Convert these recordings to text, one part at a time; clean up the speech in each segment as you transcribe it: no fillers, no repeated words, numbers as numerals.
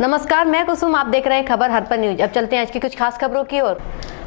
नमस्कार, मैं कुसुम। आप देख रहे हैं खबर हर पर न्यूज। अब चलते हैं आज की कुछ खास खबरों की ओर।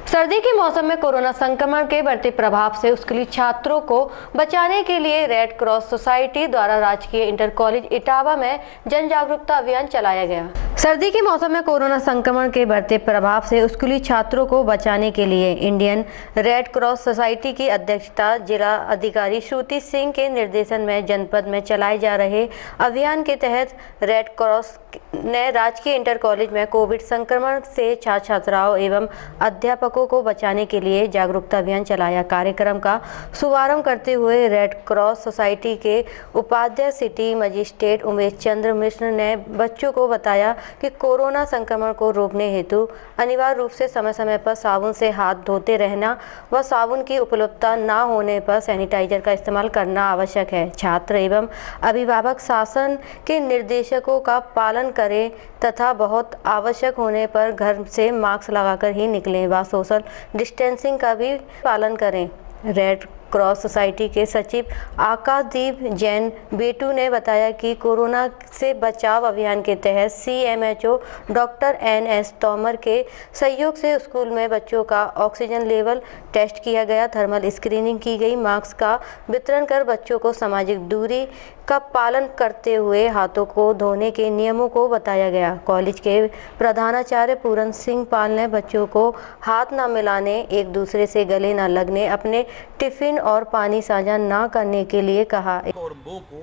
सर्दी के मौसम में कोरोना संक्रमण के बढ़ते प्रभाव से स्कूली छात्रों को बचाने के लिए रेड क्रॉस सोसाइटी द्वारा राजकीय इंटर कॉलेज इटावा में जन जागरूकता अभियान चलाया गया। सर्दी के मौसम में कोरोना संक्रमण के बढ़ते प्रभाव से स्कूली छात्रों को बचाने के लिए इंडियन रेड क्रॉस सोसाइटी की अध्यक्षता जिला अधिकारी श्रुति सिंह के निर्देशन में जनपद में चलाए जा रहे अभियान के तहत रेड क्रॉस ने राजकीय इंटर कॉलेज में कोविड संक्रमण से छात्र छात्राओं एवं अध्यापकों को बचाने के लिए जागरूकता अभियान चलाया। कार्यक्रम का शुभारंभ करते हुए रेड क्रॉस सोसाइटी के उपाध्यक्ष सिटी मजिस्ट्रेट उमेश चंद्र मिश्र ने बच्चों को बताया कि कोरोना संक्रमण को रोकने हेतु अनिवार्य रूप से समय समय पर साबुन से हाथ धोते रहना व साबुन की उपलब्धता न होने पर सैनिटाइजर का इस्तेमाल करना आवश्यक है। छात्र एवं अभिभावक शासन के निर्देशों का पालन करें तथा बहुत आवश्यक होने पर घर से मास्क लगाकर ही निकलें व सोशल डिस्टेंसिंग का भी पालन करें। रेड क्रॉस सोसाइटी के सचिव आकाशदीप जैन बेटू ने बताया कि कोरोना से बचाव अभियान के तहत CMHO डॉक्टर NS तोमर के सहयोग से स्कूल में बच्चों का ऑक्सीजन लेवल टेस्ट किया गया, थर्मल स्क्रीनिंग की गई, मास्क का वितरण कर बच्चों को सामाजिक दूरी का पालन करते हुए हाथों को धोने के नियमों को बताया गया। कॉलेज के प्रधानाचार्य पूरन सिंह पाल ने बच्चों को हाथ न मिलाने, एक दूसरे से गले न लगने, अपने टिफिन और पानी साझा न करने के लिए कहा और मुंह को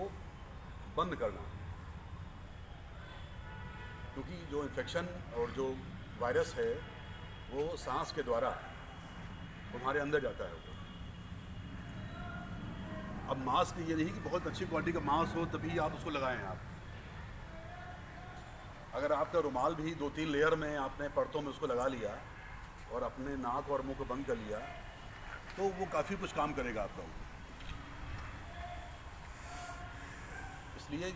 बंद करना, क्योंकि जो इन्फेक्शन और जो वायरस है वो सांस के द्वारा तुम्हारे अंदर जाता है। अब मास्क ये नहीं कि बहुत अच्छी क्वालिटी का मास्क हो तभी आप उसको लगाएं। आप अगर आपका रुमाल भी 2-3 लेयर में आपने परतों में उसको लगा लिया और अपने नाक और मुंह को बंद कर लिया तो वो काफ़ी कुछ काम करेगा आपका। इसलिए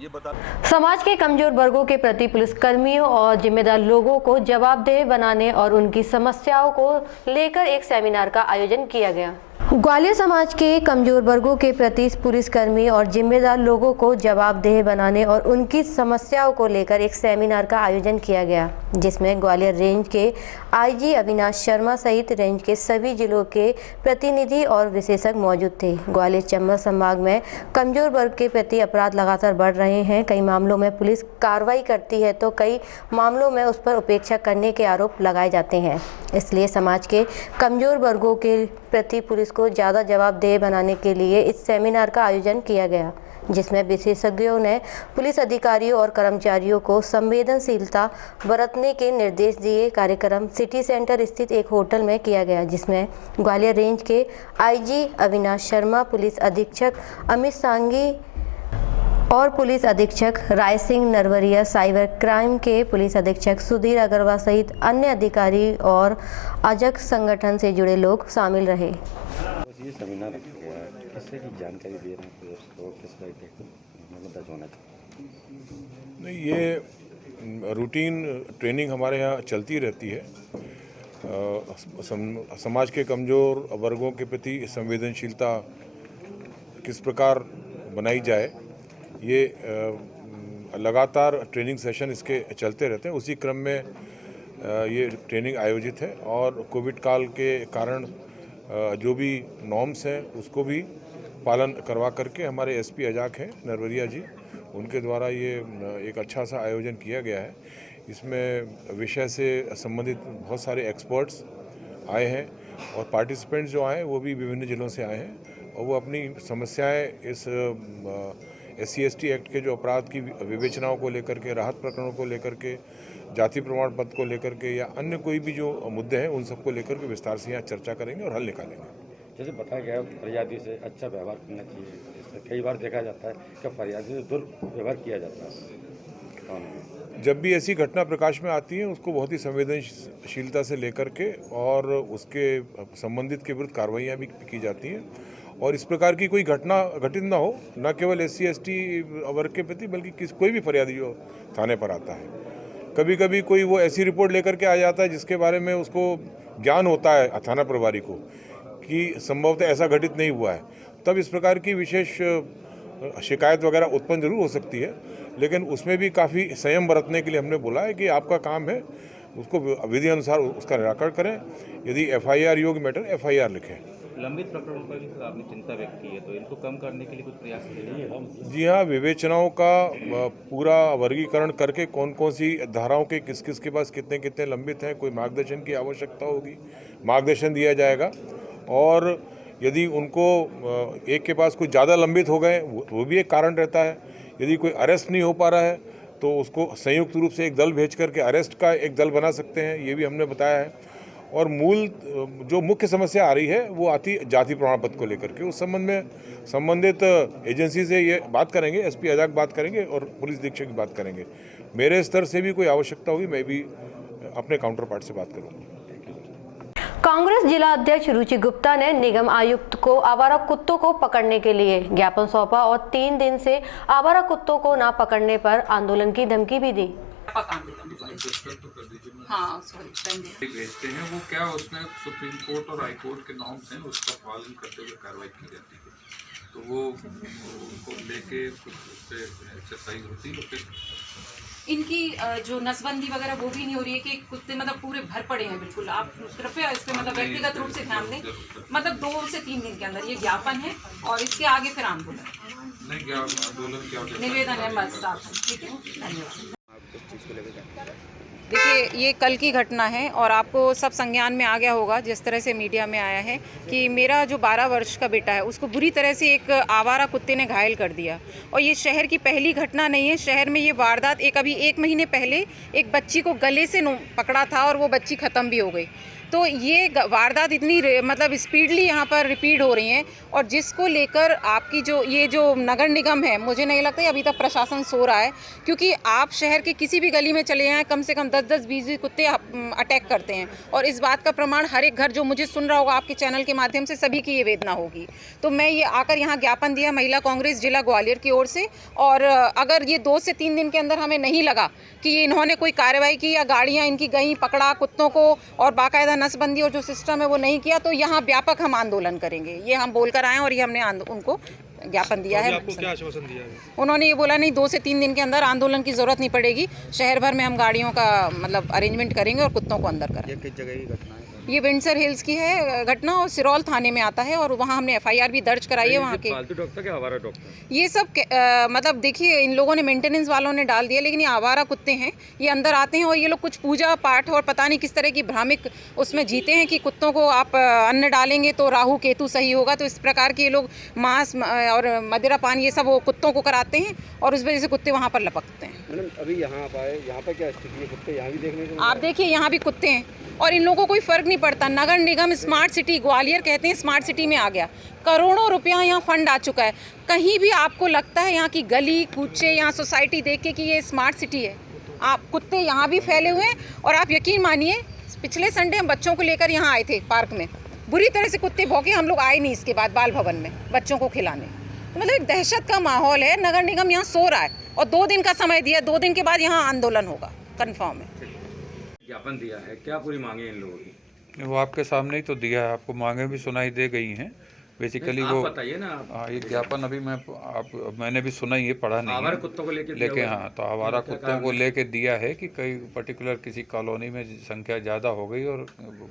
ये बता समाज के कमजोर वर्गों के प्रति पुलिस कर्मियों और जिम्मेदार लोगों को जवाबदेह बनाने और उनकी समस्याओं को लेकर एक सेमिनार का आयोजन किया गया। ग्वालियर समाज के कमजोर वर्गों के प्रति पुलिसकर्मी और जिम्मेदार लोगों को जवाबदेह बनाने और उनकी समस्याओं को लेकर एक सेमिनार का आयोजन किया गया, जिसमें ग्वालियर रेंज के IG अविनाश शर्मा सहित रेंज के सभी जिलों के प्रतिनिधि और विशेषज्ञ मौजूद थे। ग्वालियर चंबल संभाग में कमजोर वर्ग के प्रति अपराध लगातार बढ़ रहे हैं। कई मामलों में पुलिस कार्रवाई करती है तो कई मामलों में उस पर उपेक्षा करने के आरोप लगाए जाते हैं। इसलिए समाज के कमजोर वर्गों के प्रति पुलिस को ज़्यादा जवाबदेह बनाने के लिए इस सेमिनार का आयोजन किया गया, जिसमें विशेषज्ञों ने पुलिस अधिकारियों और कर्मचारियों को संवेदनशीलता बरतने के निर्देश दिए। कार्यक्रम सिटी सेंटर स्थित एक होटल में किया गया, जिसमें ग्वालियर रेंज के IG अविनाश शर्मा, पुलिस अधीक्षक अमित सांगी और पुलिस अधीक्षक राय सिंह नरवरिया, साइबर क्राइम के पुलिस अधीक्षक सुधीर अग्रवाल सहित अन्य अधिकारी और अजक संगठन से जुड़े लोग शामिल रहे। ये सेमिनार रखा गया है, किससे की जानकारी दे रहे हैं तो किस तरह होना चाहिए? नहीं, ये रूटीन ट्रेनिंग हमारे यहाँ चलती रहती है। समाज के कमज़ोर वर्गों के प्रति संवेदनशीलता किस प्रकार बनाई जाए, ये लगातार ट्रेनिंग सेशन इसके चलते रहते हैं। उसी क्रम में ये ट्रेनिंग आयोजित है और कोविड काल के कारण जो भी नॉर्म्स हैं उसको भी पालन करवा करके हमारे SP अजाक हैं नरवरिया जी, उनके द्वारा ये एक अच्छा सा आयोजन किया गया है। इसमें विषय से संबंधित बहुत सारे एक्सपर्ट्स आए हैं और पार्टिसिपेंट्स जो आए वो भी विभिन्न जिलों से आए हैं और वो अपनी समस्याएं इस SC/ST एक्ट के जो अपराध की विवेचनाओं को लेकर के, राहत प्रकरणों को लेकर के, जाति प्रमाण पत्र को लेकर के या अन्य कोई भी जो मुद्दे हैं उन सबको लेकर के विस्तार से यहाँ चर्चा करेंगे और हल निकालेंगे। जैसे बताया गया फरियादी से अच्छा व्यवहार करना चाहिए, कई बार देखा जाता है कि फरियादी से दुर्व्यवहार किया जाता है। जब भी ऐसी घटना प्रकाश में आती है उसको बहुत ही संवेदनशीलता से लेकर के और उसके संबंधित के विरुद्ध कार्रवाइयाँ भी की जाती हैं और इस प्रकार की कोई घटना घटित ना हो, न केवल SC/ST वर्ग के प्रति बल्कि कोई भी फरियादी जो थाने पर आता है। कभी कभी कोई वो ऐसी रिपोर्ट लेकर के आ जाता है जिसके बारे में उसको ज्ञान होता है थाना प्रभारी को कि संभवतः ऐसा घटित नहीं हुआ है, तब इस प्रकार की विशेष शिकायत वगैरह उत्पन्न जरूर हो सकती है, लेकिन उसमें भी काफ़ी संयम बरतने के लिए हमने बोला है कि आपका काम है उसको विधि अनुसार उसका निराकरण करें। यदि FIR योग्य मैटर FIR लिखें। लंबित प्रकरणों पर भी सर आपने चिंता व्यक्त की है, तो इनको कम करने के लिए कुछ प्रयास किए? जी हाँ, विवेचनाओं का पूरा वर्गीकरण करके कौन कौन सी धाराओं के किस किस के पास कितने कितने लंबित हैं, कोई मार्गदर्शन की आवश्यकता होगी, मार्गदर्शन दिया जाएगा। और यदि उनको एक के पास कुछ ज़्यादा लंबित हो गए वो भी एक कारण रहता है। यदि कोई अरेस्ट नहीं हो पा रहा है तो उसको संयुक्त रूप से एक दल भेज करके अरेस्ट का एक दल बना सकते हैं, ये भी हमने बताया है। और मूल जो मुख्य समस्या आ रही है वो आती जाति प्रमाण पत्र को लेकर के, उस संबंध में संबंधित एजेंसी से ये बात करेंगे, SP अजाक बात करेंगे और पुलिस अधीक्षक की बात करेंगे। मेरे स्तर से भी कोई आवश्यकता होगी मैं भी अपने काउंटर पार्ट से बात करूँगा। कांग्रेस जिला अध्यक्ष रुचि गुप्ता ने निगम आयुक्त को आवारा कुत्तों को पकड़ने के लिए ज्ञापन सौंपा और 3 दिन से आवारा कुत्तों को न पकड़ने पर आंदोलन की धमकी भी दी। हाँ भेजते हैं वो क्या उसमें सुप्रीम कोर्ट और हाई कोर्ट के नॉर्म्स हैं, उसका पालन करते हुए कार्रवाई की जाती है। तो वो उनको लेके कुछ उससे एक्सरसाइज होती है। तो फिर इनकी जो नसबंदी वगैरह वो भी नहीं हो रही है कि कुत्ते मतलब पूरे भर पड़े हैं बिल्कुल। आप कृपया इस पे मतलब व्यक्तिगत रूप से ध्यान दें। मतलब 2 से 3 दिन के अंदर ये ज्ञापन है और इसके आगे फिर आंदोलन नहीं क्या आंदोलन क्या निवेदन है बस साफ। ठीक है, धन्यवाद। देखिए ये कल की घटना है और आपको सब संज्ञान में आ गया होगा जिस तरह से मीडिया में आया है कि मेरा जो 12 वर्ष का बेटा है उसको बुरी तरह से एक आवारा कुत्ते ने घायल कर दिया। और ये शहर की पहली घटना नहीं है, शहर में ये वारदात अभी 1 महीने पहले एक बच्ची को गले से पकड़ा था और वो बच्ची ख़त्म भी हो गई। तो ये वारदात इतनी मतलब स्पीडली यहाँ पर रिपीट हो रही हैं और जिसको लेकर आपकी जो नगर निगम है, मुझे नहीं लगता अभी तक प्रशासन सो रहा है, क्योंकि आप शहर के किसी भी गली में चले जाएं कम से कम 10-10, 20 कुत्ते अटैक करते हैं। और इस बात का प्रमाण हर एक घर जो मुझे सुन रहा होगा आपके चैनल के माध्यम से सभी की ये वेदना होगी। तो मैं ये आकर यहाँ ज्ञापन दिया महिला कांग्रेस जिला ग्वालियर की ओर से। और अगर ये 2 से 3 दिन के अंदर हमें नहीं लगा कि इन्होंने कोई कार्रवाई की या गाड़ियाँ इनकी गई पकड़ा कुत्तों को और बाकायदा नसबंदी और जो सिस्टम है वो नहीं किया, तो यहाँ व्यापक हम आंदोलन करेंगे। ये हम बोलकर आए और ये हमने उनको ज्ञापन दिया है। आपको क्या आश्वासन दिया है? उन्होंने ये बोला नहीं 2 से 3 दिन के अंदर आंदोलन की जरूरत नहीं पड़ेगी, शहर भर में हम गाड़ियों का मतलब अरेंजमेंट करेंगे और कुत्तों को अंदर करेंगे। ये किस जगह की घटना है? ये विंडसर हिल्स की है घटना और सिरौल थाने में आता है और वहाँ हमने FIR भी दर्ज कराई है। वहाँ के पालतू डॉक्टर क्या आवारा डॉक्टर? ये सब मतलब देखिए इन लोगों ने मेंटेनेंस वालों ने डाल दिया, लेकिन ये आवारा कुत्ते हैं, ये अंदर आते हैं और ये लोग कुछ पूजा पाठ और पता नहीं किस तरह की भ्रामिक उसमें जीते हैं कि कुत्तों को आप अन्न डालेंगे तो राहु केतु सही होगा। तो इस प्रकार के ये लोग मांस और मदिरा पान ये सब वो कुत्तों को कराते हैं और उस वजह से कुत्ते वहाँ पर लपकते हैं। मैडम अभी यहाँ आप आए, यहाँ पर क्या स्थिति है? कुत्ते यहाँ भी देखने को आप देखिए यहाँ भी कुत्ते हैं और इन लोगों को कोई फर्क नहीं पड़ता। नगर निगम स्मार्ट सिटी ग्वालियर कहते हैं, स्मार्ट सिटी में आ गया, करोड़ों रुपया यहाँ फंड आ चुका है। कहीं भी आपको लगता है यहाँ की गली कूचे यहाँ सोसाइटी देख के कि ये स्मार्ट सिटी है? आप कुत्ते यहाँ भी फैले हुए हैं और आप यकीन मानिए पिछले संडे हम बच्चों को लेकर यहाँ आए थे पार्क में, बुरी तरह से कुत्ते भौंके, हम लोग आए नहीं इसके बाद बाल भवन में बच्चों को खिलाने। तो मतलब एक दहशत का माहौल है। नगर निगम यहाँ सो रहा है और 2 दिन का समय दिया, 2 दिन के बाद यहाँ आंदोलन होगा कन्फर्म है। ज्ञापन दिया है, क्या पूरी मांगे इन लोगों की? वो आपके सामने ही तो दिया है, आपको मांगे भी सुनाई दे गई हैं। बेसिकली वो बताइए ना। हाँ, ये ज्ञापन अभी मैंने भी सुना, ये पढ़ा नहीं आवारा है, कुत्तों को लेके लेकिन हाँ तो आवारा कुत्तों को लेके दिया है कि कई पर्टिकुलर किसी कॉलोनी में संख्या ज़्यादा हो गई और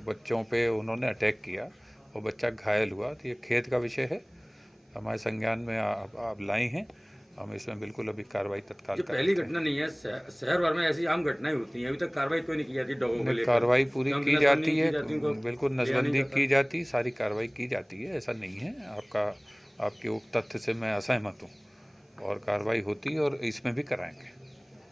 बच्चों पे उन्होंने अटैक किया और बच्चा घायल हुआ। तो ये खेद का विषय है, हमारे संज्ञान में आप लाई हैं, हम इसमें बिल्कुल अभी कार्रवाई तत्काल पहली घटना नहीं है, शहर भर में ऐसी आम घटनाएं होती हैं, अभी तक कार्रवाई कोई नहीं की जाती डॉगों को लेकर। कार्रवाई पूरी की जाती है, बिल्कुल नसबंदी की जाती, सारी कार्रवाई की जाती है, ऐसा नहीं है। आपके उप तथ्य से मैं असहमत हूँ और कार्रवाई होती है और इसमें भी कराएंगे।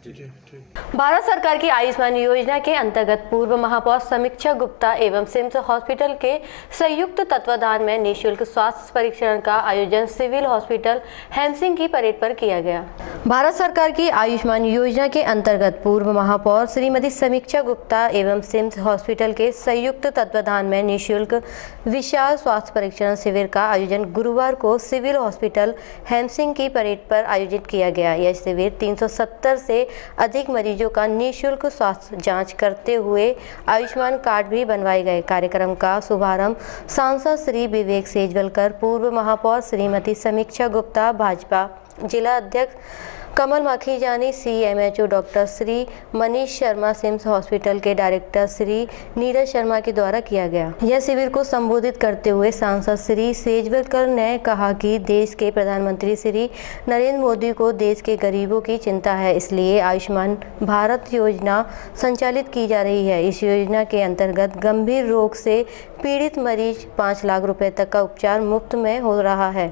भारत सरकार की आयुष्मान योजना के अंतर्गत पूर्व महापौर समीक्षा गुप्ता एवं सिम्स हॉस्पिटल के संयुक्त तत्वाधान में निःशुल्क स्वास्थ्य परीक्षण का आयोजन सिविल हॉस्पिटल हेमसिंह की परेड पर किया गया। भारत सरकार की आयुष्मान योजना के अंतर्गत पूर्व महापौर श्रीमती समीक्षा गुप्ता एवं सिम्स हॉस्पिटल के संयुक्त तत्वाधान में निःशुल्क विशाल स्वास्थ्य परीक्षण शिविर का आयोजन गुरुवार को सिविल हॉस्पिटल हेमसिंह की परेड पर आयोजित किया गया। यह शिविर 370 से अधिक मरीजों का निःशुल्क स्वास्थ्य जांच करते हुए आयुष्मान कार्ड भी बनवाए गए। कार्यक्रम का शुभारंभ सांसद श्री विवेक सेजवलकर, पूर्व महापौर श्रीमती समीक्षा गुप्ता, भाजपा जिला अध्यक्ष Kamal Makhijani, CMHO doctor Shri Manish Sharma, CIMS hospital के डायरेक्टर श्री नीरज शर्मा के द्वारा किया गया। यह शिविर को संबोधित करते हुए सांसद श्री सेजवलकर ने कहा कि देश के प्रधानमंत्री श्री नरेंद्र मोदी को देश के गरीबों की चिंता है, इसलिए आयुष्मान भारत योजना संचालित की जा रही है। इस योजना के अंतर्गत गंभीर रोग से पीड़ित मरीज 5 लाख रुपए तक का उपचार मुफ्त में हो रहा है।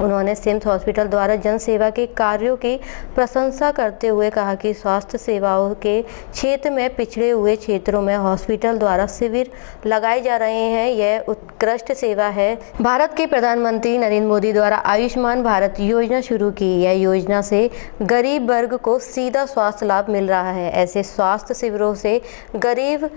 उन्होंने सिम्स हॉस्पिटल द्वारा जन सेवा के कार्यों की प्रशंसा करते हुए कहा कि स्वास्थ्य सेवाओं के क्षेत्र में पिछड़े हुए क्षेत्रों में हॉस्पिटल द्वारा शिविर लगाए जा रहे हैं, यह उत्कृष्ट सेवा है। भारत के प्रधानमंत्री नरेंद्र मोदी द्वारा आयुष्मान भारत योजना शुरू की। यह योजना से गरीब वर्ग को सीधा स्वास्थ्य लाभ मिल रहा है। ऐसे स्वास्थ्य शिविरों से गरीब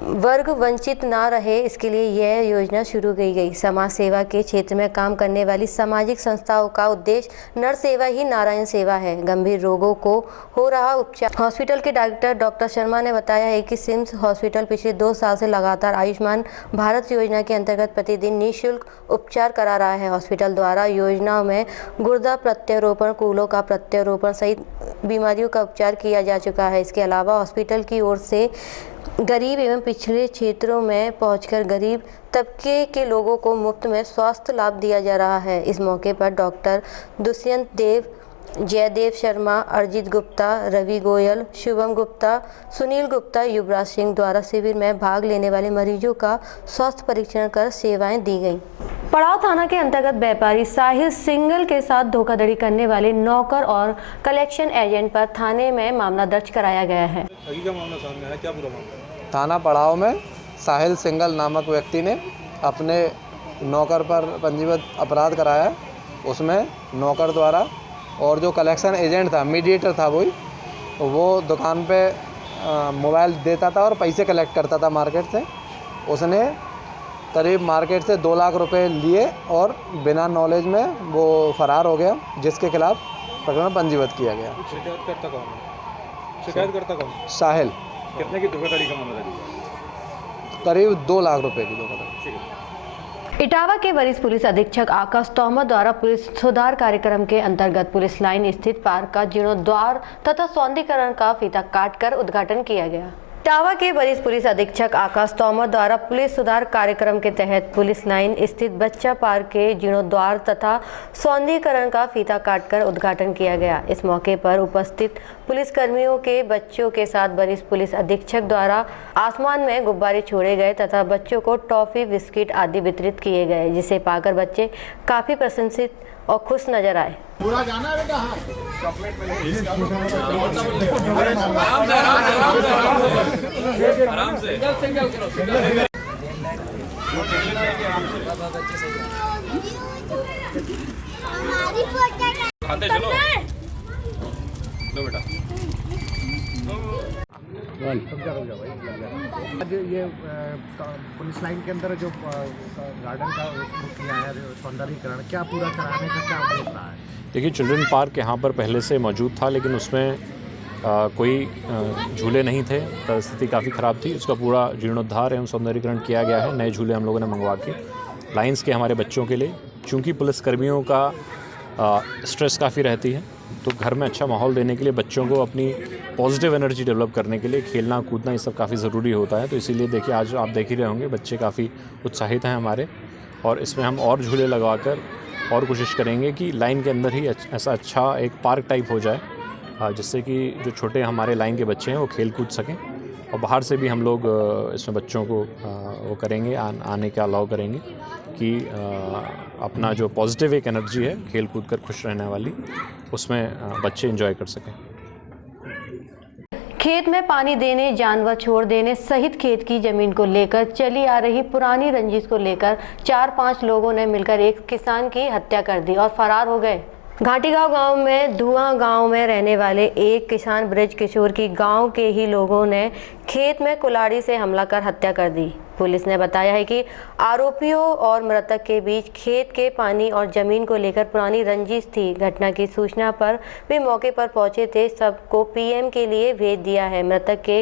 वर्ग वंचित ना रहे, इसके लिए यह योजना शुरू की गई। समाज सेवा के क्षेत्र में काम करने वाली सामाजिक संस्थाओं का उद्देश्य नर सेवा ही नारायण सेवा है। गंभीर रोगों को हो रहा उपचार। हॉस्पिटल के डायरेक्टर डॉक्टर शर्मा ने बताया है कि सिम्स हॉस्पिटल पिछले 2 साल से लगातार आयुष्मान भारत योजना के अंतर्गत प्रतिदिन निःशुल्क उपचार करा रहा है। हॉस्पिटल द्वारा योजनाओं में गुर्दा प्रत्यारोपण, कूलों का प्रत्यारोपण सहित बीमारियों का उपचार किया जा चुका है। इसके अलावा हॉस्पिटल की ओर से गरीब एवं पिछड़े क्षेत्रों में पहुंचकर गरीब तबके के लोगों को मुफ्त में स्वास्थ्य लाभ दिया जा रहा है। इस मौके पर डॉक्टर दुष्यंत देव, जयदेव शर्मा, अरिजीत गुप्ता, रवि गोयल, शुभम गुप्ता, सुनील गुप्ता, युवराज सिंह द्वारा शिविर में भाग लेने वाले मरीजों का स्वास्थ्य परीक्षण कर सेवाएं दी गईं। पड़ाव थाना के अंतर्गत व्यापारी साहिल सिंगल के साथ धोखाधड़ी करने वाले नौकर और कलेक्शन एजेंट पर थाने में मामला दर्ज कराया गया है। क्या मामला सामने आया, क्या पूरा मामला? थाना पड़ाव में साहिल सिंगल नामक व्यक्ति ने अपने नौकर पर पंजीबद्ध अपराध कराया। उसमें नौकर द्वारा और जो कलेक्शन एजेंट था, मीडिएटर था, वो दुकान पे मोबाइल देता था और पैसे कलेक्ट करता था मार्केट से। उसने करीब मार्केट से 2 लाख रुपए लिए और बिना नॉलेज में वो फरार हो गया, जिसके खिलाफ प्रकरण पंजीबद्ध किया गया। शिकायतकर्ता कौन है? शिकायतकर्ता कौन? साहिल। कितने की धोखाधड़ी का मामला है? करीब 2 लाख रुपए की धोखाधड़ी। इटावा के वरिष्ठ पुलिस अधीक्षक आकाश तोमर द्वारा पुलिस सुधार कार्यक्रम के अंतर्गत पुलिस लाइन स्थित पार्क का जीर्णोद्धार तथा सौंदर्यीकरण का फीता काटकर उद्घाटन किया गया। इटावा के वरिष्ठ पुलिस अधीक्षक आकाश तोमर द्वारा पुलिस सुधार कार्यक्रम के तहत पुलिस लाइन स्थित बच्चा पार्क के जीर्णोद्धार तथा सौंदर्यीकरण का फीता काटकर उद्घाटन किया गया। इस मौके पर उपस्थित पुलिस कर्मियों के बच्चों के साथ वरिष्ठ पुलिस अधीक्षक द्वारा आसमान में गुब्बारे छोड़े गए तथा बच्चों को टॉफी, बिस्किट आदि वितरित किए गए, जिसे पाकर बच्चे काफी प्रशंसित और खुश नजर आए। पूरा जाना बेटा। आराम से खाते चलो। लो बेटा। आज ये पुलिस लाइन के अंदर जो गार्डन का किया है सौंदर्यीकरण, क्या पूरा कराने का क्या उद्देश्य रहा है? देखिए, चिल्ड्रन पार्क यहाँ पर पहले से मौजूद था, लेकिन उसमें कोई झूले नहीं थे, परिस्थिति काफ़ी ख़राब थी। उसका पूरा जीर्णोद्धार एवं सौंदर्यीकरण किया गया है। नए झूले हम लोगों ने मंगवा के लाइन्स के हमारे बच्चों के लिए, चूँकि पुलिसकर्मियों का स्ट्रेस काफ़ी रहती है, तो घर में अच्छा माहौल देने के लिए बच्चों को अपनी पॉजिटिव एनर्जी डेवलप करने के लिए खेलना कूदना ये सब काफ़ी ज़रूरी होता है। तो इसीलिए देखिए, आज आप देख ही रहे होंगे बच्चे काफ़ी उत्साहित हैं हमारे, और इसमें हम और झूले लगाकर और कोशिश करेंगे कि लाइन के अंदर ही ऐसा अच्छा एक पार्क टाइप हो जाए, जिससे कि जो छोटे हमारे लाइन के बच्चे हैं वो खेल कूद सकें, और बाहर से भी हम लोग इसमें बच्चों को वो करेंगे, आने का अलाउ करेंगे कि अपना जो पॉजिटिव एक एनर्जी है खेल कूद कर खुश रहने वाली, उसमें बच्चे एंजॉय कर सकें। खेत में पानी देने, जानवर छोड़ देने सहित खेत की जमीन को लेकर चली आ रही पुरानी रंजिश को लेकर 4-5 लोगों ने मिलकर एक किसान की हत्या कर दी और फरार हो गए। घाटीगांव गांव में धुआं गांव में रहने वाले एक किसान ब्रज किशोर की गांव के ही लोगों ने खेत में कुल्हाड़ी से हमला कर हत्या कर दी। पुलिस ने बताया है कि आरोपियों और मृतक के बीच खेत के पानी और जमीन को लेकर पुरानी रंजिश थी। घटना की सूचना पर वे मौके पर पहुंचे थे। सबको पीएम के लिए भेज दिया है। मृतक के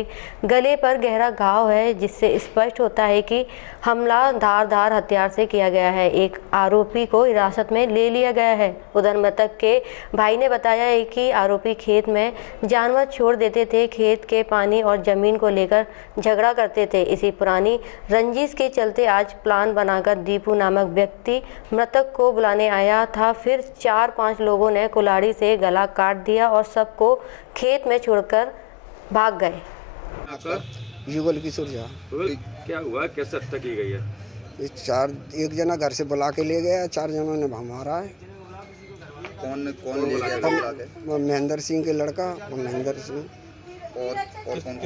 गले पर गहरा घाव है, जिससे स्पष्ट होता है कि हमला धारदार हथियार से किया गया है। एक आरोपी को हिरासत में ले लिया गया है। उधर मृतक के भाई ने बताया है कि आरोपी खेत में जानवर छोड़ देते थे, खेत के पानी और जमीन को लेकर झगड़ा करते थे। इसी पुरानी रंजिश के चलते आज प्लान बनाकर दीपू नामक व्यक्ति मृतक को बुलाने आया था। फिर 4-5 लोगों ने कुल्हाड़ी से गला काट दिया और सबको खेत में छोड़कर भाग गए। युगल किशोर झा। क्या हुआ, कैसे हत्या की गई है? एक जना घर से बुला के ले गया, 4 जनों ने मारा है। कौन ले गया? महेंद्र सिंह के लड़का और महेंद्र सिंह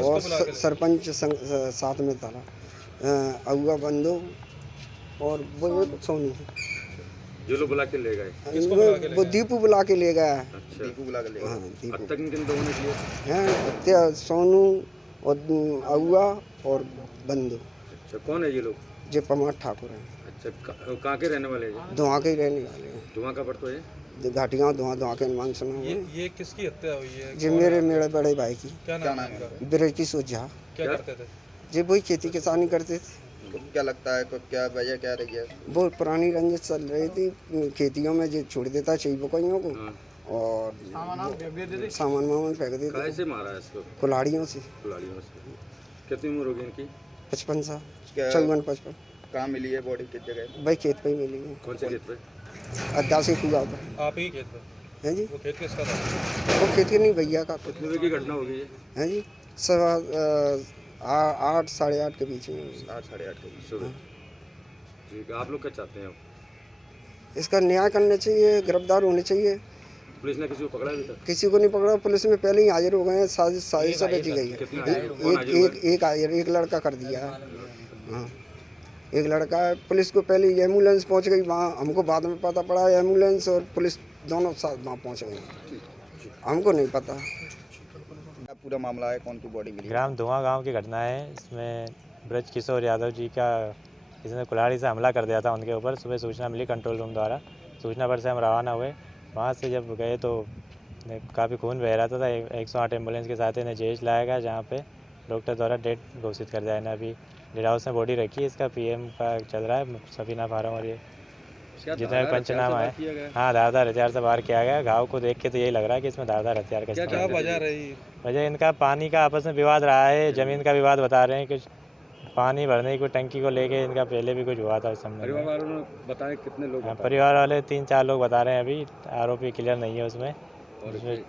और सरपंच साथ में था, अगुआ बंदो और वो सोनू। जो लोग बुला के ले गए वो दीपू बुला के ले गया। अच्छा, दीपू बुला के ले गया। हाँ, दीपू। हत्या किन लोगों ने की है? हत्या सोनू और अगुआ और बंदो। अच्छा, कौन है ये लोग? जे प्रमाद ठाकुर है। अच्छा, कहाँ के रहने वाले हैं? धुआं के ही रहने वाले हैं। धुआं का पड़ता है? घाटियाँ धुआं के अनुमान सुना हुआ। ये किसकी हत्या हुई है? जी मेरे बड़े भाई की। क्या नाम है? ब्रज किशोर झा। क्या करते थे? जी वही खेती किसानी करते थे। तो क्या लगता है, क्या वजह क्या रही है? वो पुरानी रंजिश चल रही थी, खेतियों में जो छोड़ देता चाहिए बकरियों को और सामान वामान फेंक देते। कैसे मारा है इसको? कुल्हाड़ियों से। कितनी उम्र होगी इनकी? 55 साल। 54-55। कहाँ मिली है बॉडी, किस जगह? भाई खेत पे ही मिली है। कौन से खेत पे? अद्दासी कुआ पर। आप ही खेत पे है जी? वो खेत किसका था? वो खेत के नहीं भैया का। कितने बजे की घटना हो गई है जी? 8 साढ़े 8 के बीच में। 8 साढ़े 8 के बीच सुबह। ठीक है, आप लोग क्या चाहते हैं? इसका न्याय करना चाहिए, गिरफ्तार होने चाहिए। पुलिस ने किसी को पकड़ा अभी तक? किसी को नहीं पकड़ा। पुलिस में पहले ही हाजिर हो गए हैं। साजिश सब रची गई है। एक लड़का कर दिया है। हाँ, एक लड़का है। पुलिस को पहले एम्बुलेंस पहुंच गई वहाँ, हमको बाद में पता पड़ा एम्बुलेंस और पुलिस दोनों साथ वहाँ पहुंच गए। हमको नहीं पता पूरा मामला है। कौन की बॉडी मिली? ग्राम धुआं गांव की घटना है। इसमें ब्रज किशोर यादव जी का इसने कुल्हाड़ी से हमला कर दिया था उनके ऊपर। सुबह सूचना मिली कंट्रोल रूम द्वारा। सूचना पर से हम रवाना हुए। वहाँ से जब गए तो काफ़ी खून बह रहा था। 108 एम्बुलेंस के साथ इन्हें जेएच लाया गया, जहाँ पे डॉक्टर द्वारा डेड घोषित कर दिया। इन्हें अभी डेड हाउस में बॉडी रखी है। इसका पीएम का चल रहा है सफीना फार्म और ये जितना भी पंचनामा है। हाँ, धारदार हथियार से वार किया गया। घाव को देख के तो यही लग रहा है कि इसमें धारदार हथियार का क्या वजह रही? वजह इनका पानी का आपस में विवाद रहा है। ज़मीन का विवाद बता रहे हैं। कुछ पानी भरने की टंकी को लेके इनका पहले भी कुछ हुआ था उस समय। परिवार वालों ने बताया कितने लोग? परिवार वाले 3-4 लोग बता रहे हैं। अभी आरोपी क्लियर नहीं है उसमें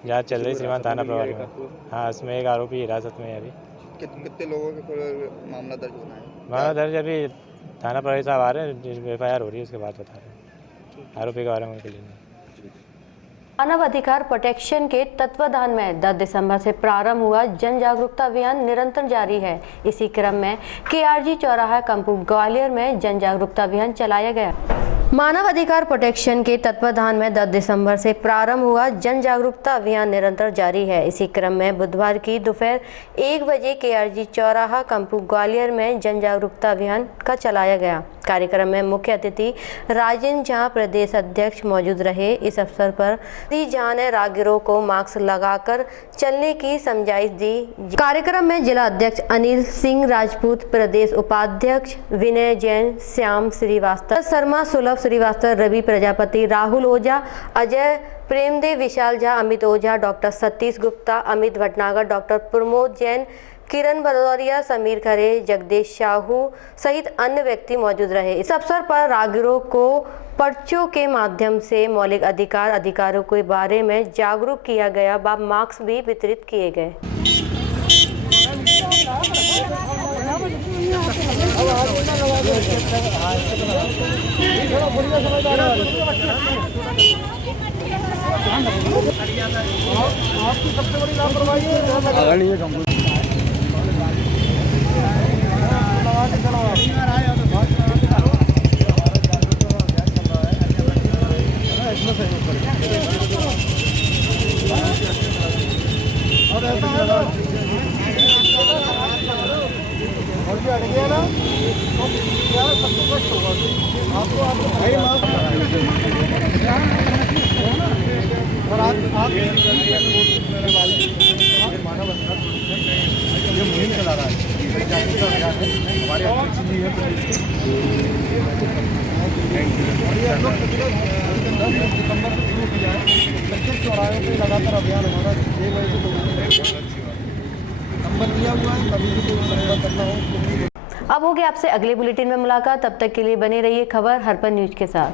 जाँच चल रही श्रीमान थाना प्रभारी में। हाँ, उसमें एक आरोपी हिरासत में है अभी। कितने लोगों के मामला दर्ज होना है? मामला दर्ज अभी थाना प्रभारी साहब आ रहे हैं, FIR हो रही है, उसके बाद बता रहे हैं। आरोपी के बारे में क्लियर नहीं। मानव अधिकार प्रोटेक्शन के तत्वाधान में 10 दिसंबर से प्रारंभ हुआ जन जागरूकता अभियान निरंतर जारी है। इसी क्रम में KRG चौराहा कंपू ग्वालियर में जन जागरूकता अभियान चलाया गया। मानव अधिकार प्रोटेक्शन के तत्वाधान में 10 दिसंबर से प्रारंभ हुआ जन जागरूकता अभियान निरंतर जारी है। इसी क्रम में बुधवार की दोपहर 1 बजे KRG चौराहा कंपू ग्वालियर में जन जागरूकता अभियान का चलाया गया। कार्यक्रम में मुख्य अतिथि राजेंद्र झा प्रदेश अध्यक्ष मौजूद रहे। इस अवसर पर झा ने राहगीरों को मास्क लगाकर चलने की समझाइश दी। कार्यक्रम में जिला अध्यक्ष अनिल सिंह राजपूत, प्रदेश उपाध्यक्ष विनय जैन, श्याम श्रीवास्तव, शर्मा, सुलभ श्रीवास्तव, रवि प्रजापति, राहुल ओझा, अजय प्रेमदेव, विशाल झा, अमित ओझा, डॉक्टर सतीश गुप्ता, अमित भटनागर, डॉक्टर प्रमोद जैन, किरण भदौरिया, समीर खरे, जगदीश साहू सहित अन्य व्यक्ति मौजूद रहे। इस अवसर पर राहगीरों को पर्चों के माध्यम से मौलिक अधिकारों के बारे में जागरूक किया गया व मास्क भी वितरित किए गए। आपकी सबसे बड़ी लापरवाही है। और ऐसा है और ये अड़ गया ना तो यार सबको कष्ट होगा। आपको भाई और आप मानव अधिकार ये मुहिम चला रहा है, जागरूकता अभियान है हमारे अध्यक्ष जी है और ये हम लोग 10 सितंबर से शुरू किया है। 25 चौराहों पे लगातार अभियान हमारा 6 बजे से 2 बजे नंबर लिया हुआ है, कभी भी कोई नंबर करना हो। अब होगी आपसे अगले बुलेटिन में मुलाकात, तब तक के लिए बने रहिए खबर हरपन न्यूज के साथ।